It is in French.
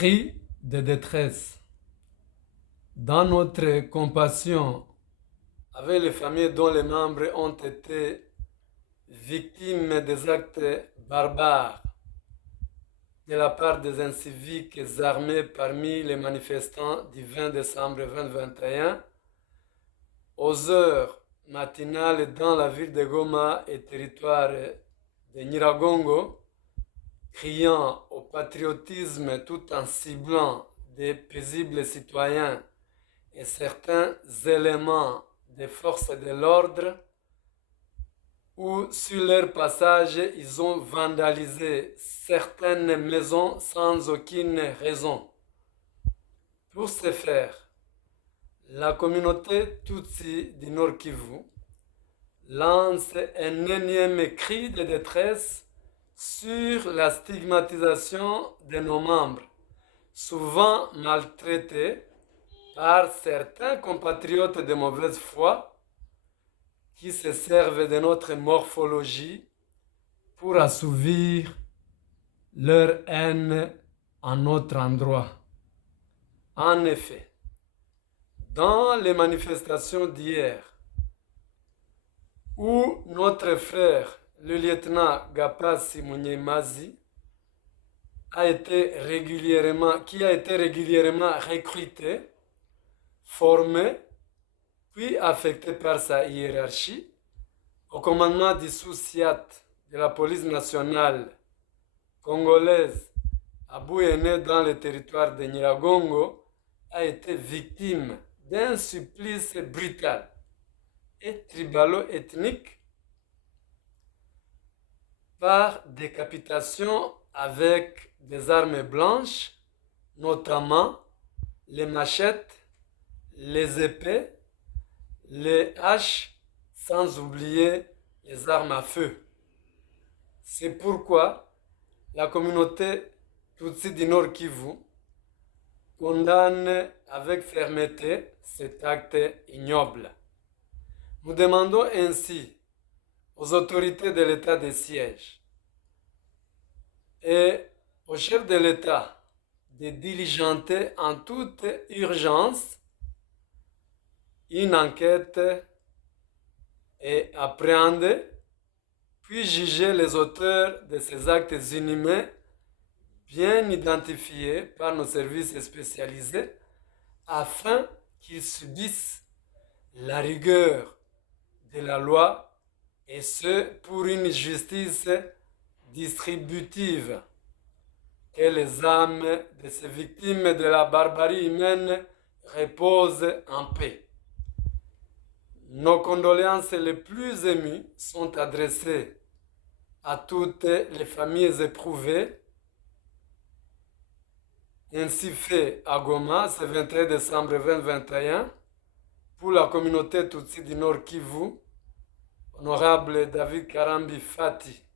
Cris de détresse. Dans notre compassion avec les familles dont les membres ont été victimes des actes barbares de la part des inciviques armés parmi les manifestants du 20 décembre 2021, aux heures matinales dans la ville de Goma et territoire de Nyiragongo, criant au patriotisme tout en ciblant des paisibles citoyens et certains éléments des forces de l'ordre, où sur leur passage ils ont vandalisé certaines maisons sans aucune raison. Pour ce faire, la communauté Tutsi du Nord Kivu lance un énième cri de détresse sur la stigmatisation de nos membres, souvent maltraités par certains compatriotes de mauvaise foi qui se servent de notre morphologie pour assouvir leur haine à notre endroit. En effet, dans les manifestations d'hier, où notre frère, le lieutenant Gapasi Munyemazi, qui a été régulièrement recruté, formé, puis affecté par sa hiérarchie au commandement du sous-SIAT de la police nationale congolaise à Bouéné dans le territoire de Nyiragongo, a été victime d'un supplice brutal et tribalo-ethnique par décapitation avec des armes blanches, notamment les machettes, les épées, les haches, sans oublier les armes à feu. C'est pourquoi la communauté Tutsi du Nord Kivu condamne avec fermeté cet acte ignoble. Nous demandons ainsi aux autorités de l'état de siège et au chef de l'État de diligenter en toute urgence une enquête et appréhender, puis juger les auteurs de ces actes inhumains bien identifiés par nos services spécialisés afin qu'ils subissent la rigueur de la loi et ce pour une justice distributive. Que les âmes de ces victimes de la barbarie humaine reposent en paix. Nos condoléances les plus émues sont adressées à toutes les familles éprouvées, ainsi fait à Goma ce 21 décembre 2021 pour la communauté Tutsi du Nord Kivu, honorable David Karambi Fati.